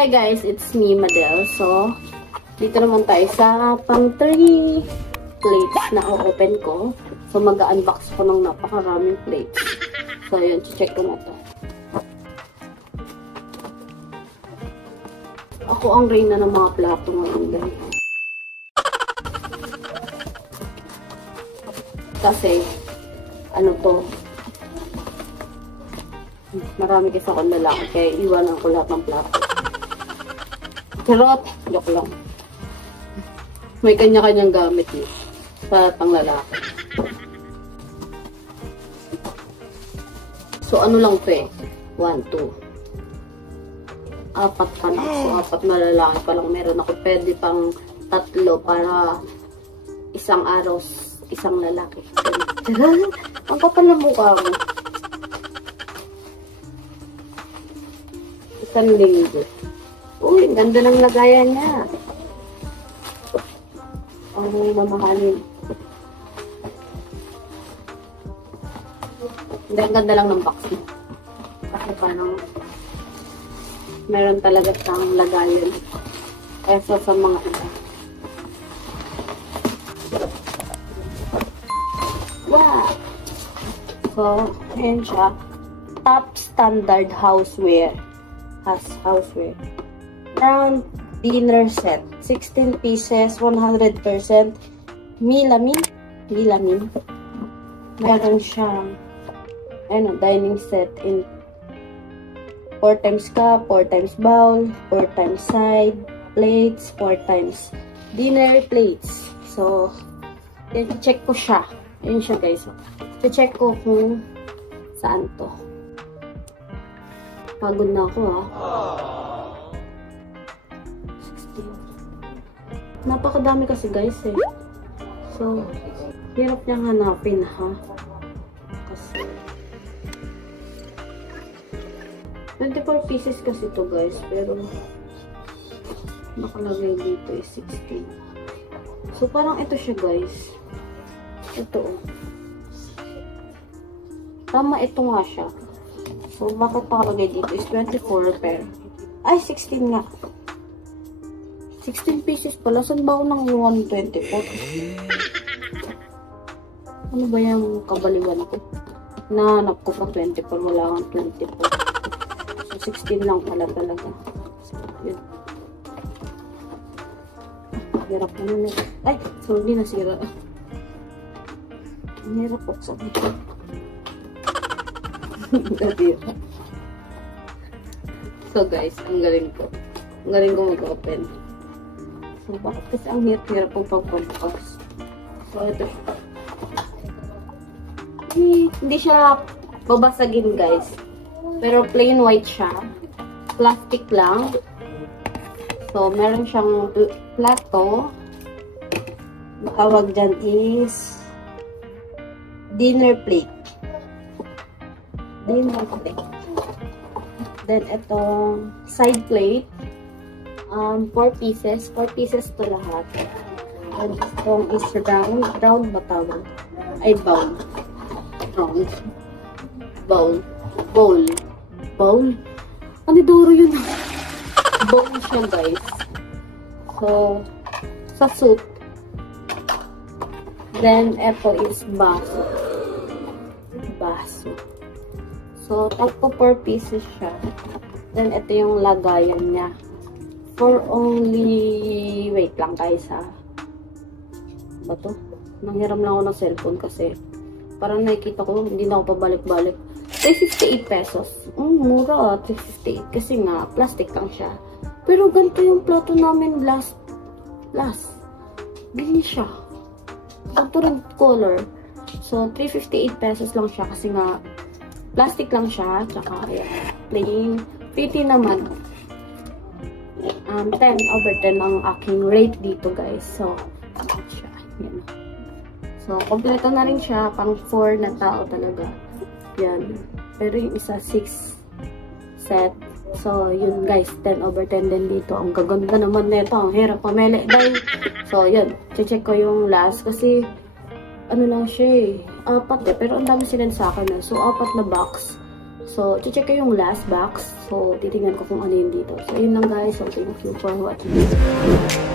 Hi guys, it's me, Madel. So, dito naman tayo sa pang 3 plates na o-open ko. So, mag-unbox ko ng napakaraming plates. So, yun, check ko na to. Ako ang reyna ng mga plato ngayon, guys. Kasi, ano to, marami kasi akong lalaki, kaya iwanan ko lahat ng plato. Charot! Joke lang. May kanya-kanyang gamit yun sa pang lalaki. So, ano lang to eh? 1, 2. 4 pa lang. So, 4 na lalaki pa lang. Meron ako pwede pang 3 para isang araw, isang lalaki. Charot! Ang kapal na mukha ko. Isang linggo. Uy, ang ganda ng lagayan niya. Ang mamahalin. Hindi, ang ganda lang ng box niya. Kasi parang meron talaga siyang lagayan. Kesa sa mga iba. Wow! So, ayan siya. Top standard houseware. Houseware. Round dinner set. 16 pieces, 100% melamine. Meron siyang dining set in 4 times cup, 4 times bowl, 4 times side plates, 4 times dinner plates. So, i-check ko siya. Ayun siya guys. I-check ko kung saan to. Pagod na ako ha. Napakadami kasi guys eh. So, hirap niyang hanapin ha. Kasi 24 pieces kasi to guys. Pero nakalagay dito is 16. So, parang ito siya guys. Ito oh. Tama, ito nga siya. So, bakit nakalagay dito is 24 pair. Ay, 16 nga. 16 pieces pala. Saan ba ako nang 124? Ano ba yung kabaliwan ko? Nahanap ko pa 24. Wala kang 24. So, 16 lang pala talaga. So, yun. Hirap na naman. Ay! Sorry, nasira. Hirap po sa dito. So, guys, ang galing ko. Ang galing ko mag-open. So, bakit kasi ang hirap pong pag-pagpas. So, ito siya. Hindi siya babasagin, guys. Pero plain white siya. Plastic lang. So, meron siyang plato. Tawag dyan is dinner plate. Dinner plate. Then, itong side plate. 4 pieces. 4 pieces to lahat. And itong is round. Round ba tawag? Ay, bowl. Round. Bowl. Ano duro yun? Bowl siya, guys. So, sa soup. Then, ito is baso. So, tatlo 4 pieces siya. Then, ito yung lagayan niya. For only, wait lang guys ha. Ba to? Nanghiram lang ako ng cellphone kasi parang nakikita ko, hindi na ako pabalik-balik. 358 pesos. Mura. 358 kasi nga, plastic lang siya. Pero ganito yung plato namin last. Ganyan siya. Ganito rin color. So, 358 pesos lang siya kasi nga, plastic lang siya. Tsaka, ayan, plain. Pretty naman. 10 over 10 ang aking rate dito guys. So, ayan siya. Yan. So, kompleto na rin siya. Pang 4 na tao talaga. Yan. Pero yung isa 6 set. So, yun guys. 10 over 10 din dito. Ang gaganda naman nito. Ang hirap pamili. So, yun. Check ko yung last. Kasi, ano lang siya eh. 4 eh. Pero ang dami sila sa akin. So, 4 na box. So, check ko yung last box. So, titingnan ko kung ano yun dito. So, yun lang guys. So, thank you for watching.